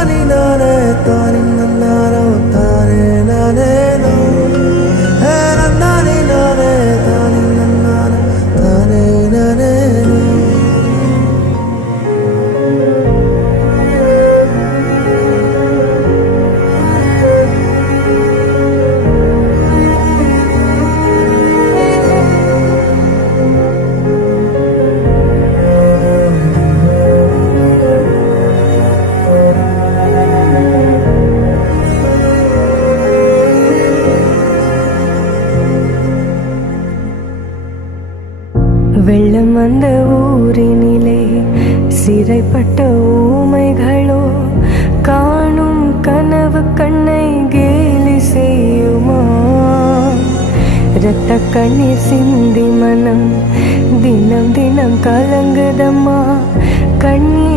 நன்னானி நானே தானி நன்னாரோ தானே நானேனோ ஹே நன்னானி நானே தானி நன்னாரோ தானே நானேனோ வெள்ளம் வந்த ஊரினிலே சிறைப்பட்ட ஊமைகளோ காணும் கனவு கண்ணை கேலி செய்யுமா இரத்த கண்ணீர் சிந்தி மனம் தினம் தினம் கலங்குதம்மா கண்ணீர்